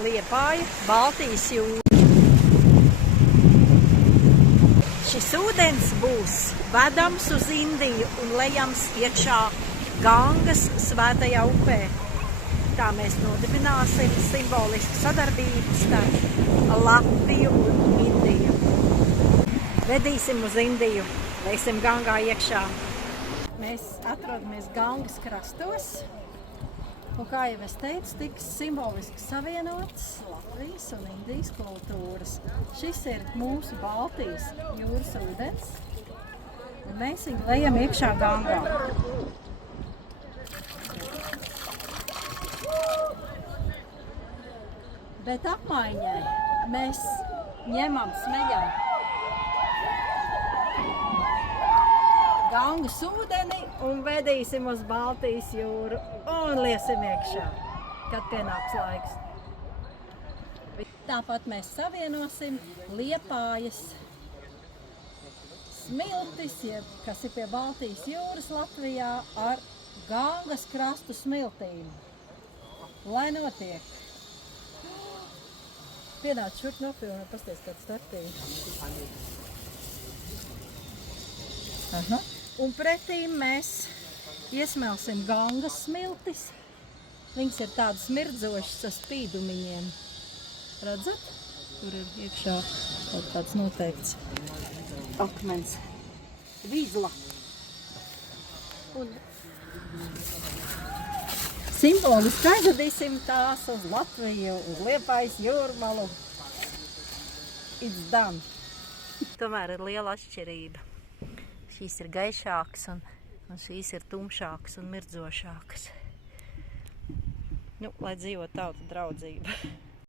Liepāja, Baltijas jūra. Šis ūdens būs vedams uz Indiju un lejams iekšā Gangas svētajā upē. Tā mēs nodibināsim simbolisku sadarbību starp Latviju un Indiju. Vedīsim uz Indiju, lejsim Gangā iekšā. Mēs atrodamies Gangas krastos. Un, kā jau es teicu, tiks simboliski savienotas Latvijas un Indijas kultūras. Šis ir mūsu Baltijas jūras ūdens, un mēs viņu lejam iekšā Gangā. Bet apmaiņai mēs ņemam, smeļam Gangas ūdeni un vedīsim uz Baltijas jūru un liesim iekšā, kad pienāks laiks. Tāpat mēs savienosim Liepājas smiltis, kas ir pie Baltijas jūras Latvijā, ar Gangas krastu smiltīm. Lai notiek! Pienāc šurp nofilmē, pasties kāds startīgi. Aha. Un pretīm mēs iesmelsim Gangas smiltis. Viņas ir tādas mirdzošas ar spīdumiņiem. Redzat? Tur ir iekšā kaut kāds noteikts akmens. Vizla. Un simboliski aizvedīsim tās uz Latviju, uz Liepājas jūrmalu. It's done. Tomēr ir liela atšķirība. Šīs ir gaišākas un šīs ir tumšākas un mirdzošākas. Nu, lai dzīvo tautu draudzība.